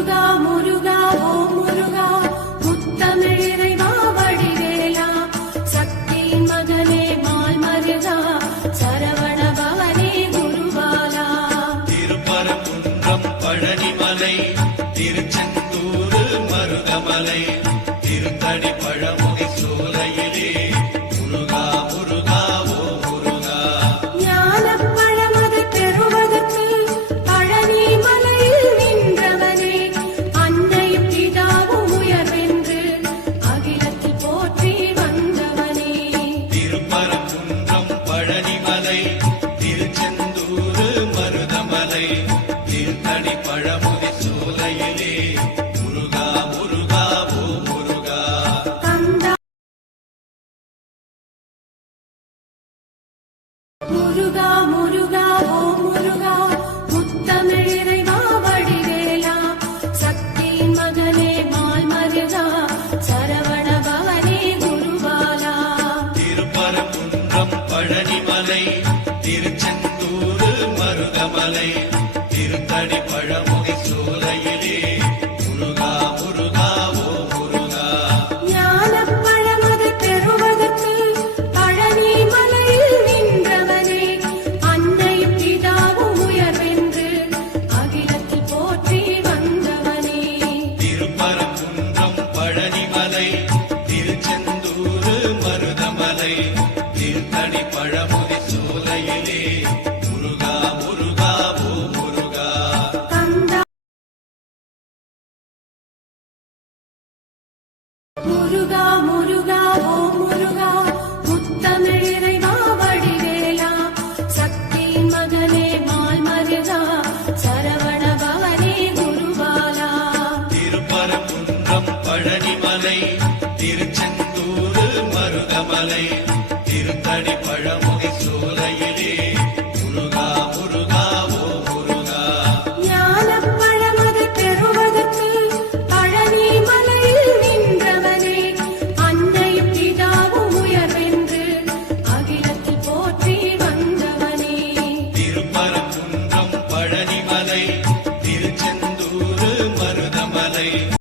முருகா முருகா ஓ முருகா முத்தமிழ் இறைவா வடிவேலா சக்தியின் மகனே மால் மருகா சரவண பவனே குருபாலா. திருப்பரங்குன்றம் பழனிமலை திருச்செந்தூர் மருதமலை திருத்தடி பழமுகை சோலையிலே முருகா முருகா ஓ முருகா. ஞானப் பழமதை பெறுவதற்கு பழனி மலையில் நின்றவனே அன்னையும் பிதாவும் உயர்வென்று அகிலத்தில் போற்றி வந்தவனே. திருப்பரங்குன்றம் பழனிமலை திருச்செந்தூர் மருதமலை திருத்தடி பழமுகை சோலையிலே முருகா முருகா ஓ முருகா. கந்தா முருகா முருகா ஓ முருகா முத்தமிழ் இறைவா வடிவேலா சக்தியின் மகனே மால் மருகா சரவண பவனே குருபாலா. திருப்பரங்குன்றம் பழனிமலை திருச்செந்தூர் மருதமலை திருத்தடி பழமுகை சோலையிலே முருகா முருகா ஓ முருகா. ஞானப் பழமதை பெறுவதற்கு பழனி மலையில் நின்றவனே அன்னையும் பிதாவும் உயர்வென்று அகிலத்தில் போற்றி வந்தவனே. திருப்பரங்குன்றம் பழனிமலை திருச்செந்தூர் மருதமலை திருத்தடி பழமுகை சோலையிலே முருகா முருகா ஓ முருகா. கந்தா முருகா முருகா ஓ முருகா முத்தமிழ் இறைவா வடிவேலா சக்தியின் மகனே மால் மருகா சரவண பவனே குருபாலா. திருப்பரங்குன்றம் பழனிமலை திருச்செந்தூர் மருதமலை